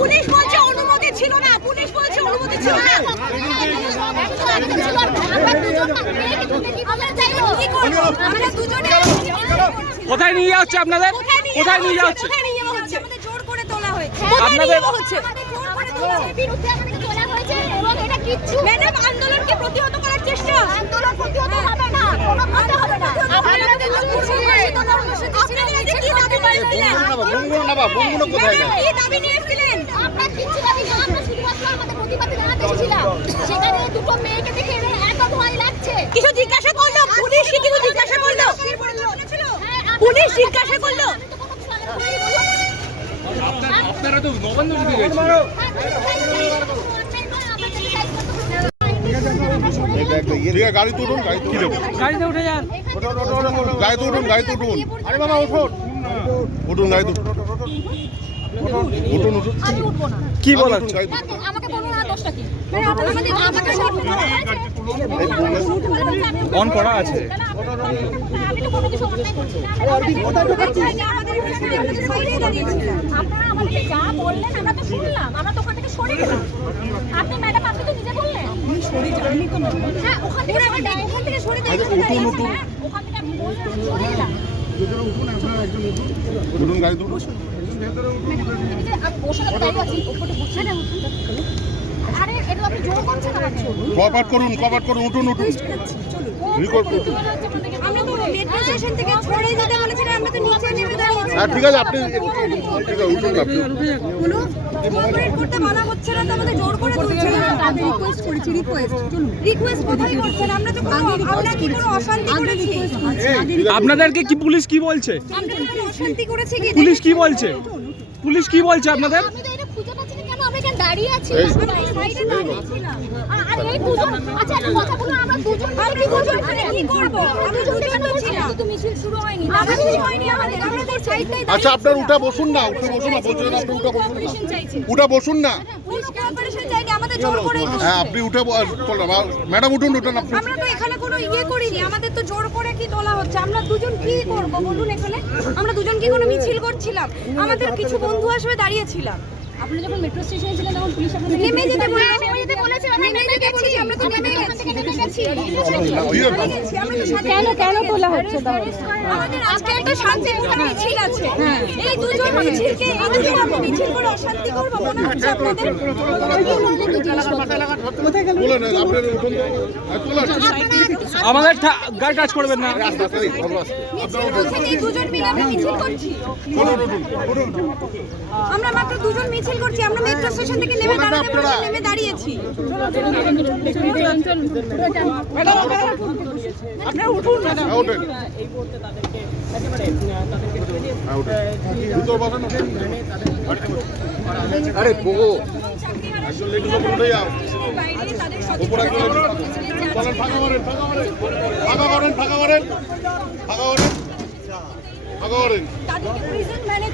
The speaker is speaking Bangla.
পুলিশ বলছে অনুমতি ছিল না, পুলিশ বলছে অনুমতি ছিল না। কোথায় নিয়ে যাচ্ছে আপনাদের? কোথায় নিয়ে যাচ্ছে? আমাদের জোর করে তোলা হয়েছে। আপনাদের ম্যাডাম আন্দোলনকে প্রতিহত করার চেষ্টা। আন্দোলন প্রতিহত হবে না, কোনো কথা হবে না। আপনারা কি দাবি নিয়েছিলেন? আমরা কিছু দাবি না, আমরা শুধুমাত্র আমাদের প্রতিবাদ জানাতে এসেছিলাম। সেখানে দুটো মেয়েকে দেখে এত ভয় লাগছে। কিছু জিজ্ঞাসা করলো পুলিশ? কি কিছু জিজ্ঞাসা করলো? পুলিশ জিজ্ঞাসা করলো? আপনারা তো নবান্ন দিতে গেছেন। গাড়িতে উঠুন, গাড়িতে উঠে যান। গাড়িতে উঠুন, গাড়িতে উঠুন। আরে বাবা উঠুন, উঠুন গাড়িতে উঠুন, উঠুন উঠুন। আমি উঠবো না। কি বলার? আমাকে বলুন না দোষটা কি? আমাকে সব অন করা আছে। আমি তো কোনো কিছু অন্যায় করছি না। আপনারা আমাদেরকে যা বললেন আমরা তো শুনলাম, আমরা তো ওখান থেকে সরে গেলাম। আপনি ম্যাডাম আপনি তো নিজে বললেন সরে যাননি তো ম্যাডাম। হ্যাঁ ওখান থেকে সরে যাই। ওখান থেকে আমি বললাম সরে গেলাম। উঠুন গাড়িতে উঠুন। আরে এটা আপনি জোর করছেন আমাকে। কপাট করুন, কপাট করুন, উঠুন উঠুন। রিকর্ড করুন। আমরা তো মেট্রো স্টেশন থেকে ছড়ে যেতে বলেছিলাম, আমরা তো নিচে নেমে দাঁড়িয়েছি। হ্যাঁ ঠিক আছে, আপনি ঠিক আছে উঠুন আপনি। বলো কোঅপারেট করতে মানা হচ্ছে না, তো আমাদের জোর করে তুলছে না। আমি রিকোয়েস্ট করেছি, রিকোয়েস্ট কোথায় করছেন? আমরা তো আমরা কি কোনো অশান্তি করেছি? আপনাদেরকে কি পুলিশ কি বলছে? আমরা তো কোনো অশান্তি করেছি কি? পুলিশ কি বলছে? পুলিশ কি বলছে আপনাদের? আমি তো এটা খুঁজে পাচ্ছি না, কেন আমরা এখানে দাঁড়িয়ে আছি? সাইডে দাঁড়িয়েছিলাম। আর এই দুজন আচ্ছা একটা কথা বলুন, আমরা দুজন আমরা দুজন এখানে কি করব? আমরা দুজন তো ছিলাম। তো মিছিল শুরু হয়নি। আমাদের হয়নি, আমাদের আমরা তো সাইডটাই আচ্ছা আপনার উঠে বসুন না, উঠে বসুন না, বলছিলেন আপনি উঠে বসুন না, উঠে বসুন না। পুলিশ কোঅপারেশন চাইনি, আমাদের জোর করে হ্যাঁ আপনি উঠে চলুন ম্যাডাম, উঠুন উঠুন আপনি। আমরা তো এখানে কোনো ইয়ে করিনি, আমাদের তো জোর করে কি তোলা হচ্ছে। আমরা দুজন কি করব বলুন এখানে? আমরা দুজন কি কোনো মিছিল করছিলাম? আমাদের কিছু বন্ধু আসবে দাঁড়িয়েছিলাম। আপনি যখন মেট্রো স্টেশনে ছিলেন তখন পুলিশ আপনাদের নেমে যেতে বলেছে। নেমে যেতে গেছি, আমরা তো নেমে গেছি। কেন তোলা হচ্ছে আমাদের আজকে একটা শান্তিপূর্ণ মিছিল আছে। এই দুজন মিছিলকে এই দুজন আমরা মিছিল করে অশান্তি করব মনে হচ্ছে আপনাদের? বলেন আপনারা উঠুন তো। আমাদের গাড়ি টাচ করবেন না। এই দুজন মিলে আমরা মিছিল করছি। আমরা মাত্র দুজন মিছিল করছি, আমরা মেট্রো স্টেশন থেকে নেমে দাঁড়িয়েছি। আপনারা উঠুন ম্যাডাম। আরে বগো একজন লেডিস উঠে যাও। উপরে একজন চলেন, ফাঁকা করেন, ফাঁকা করেন, ফাঁকা করেন, ফাঁকা করেন, ফাঁকা করেন, ফাঁকা করেন। তাদেরকে প্রিজন ভ্যানে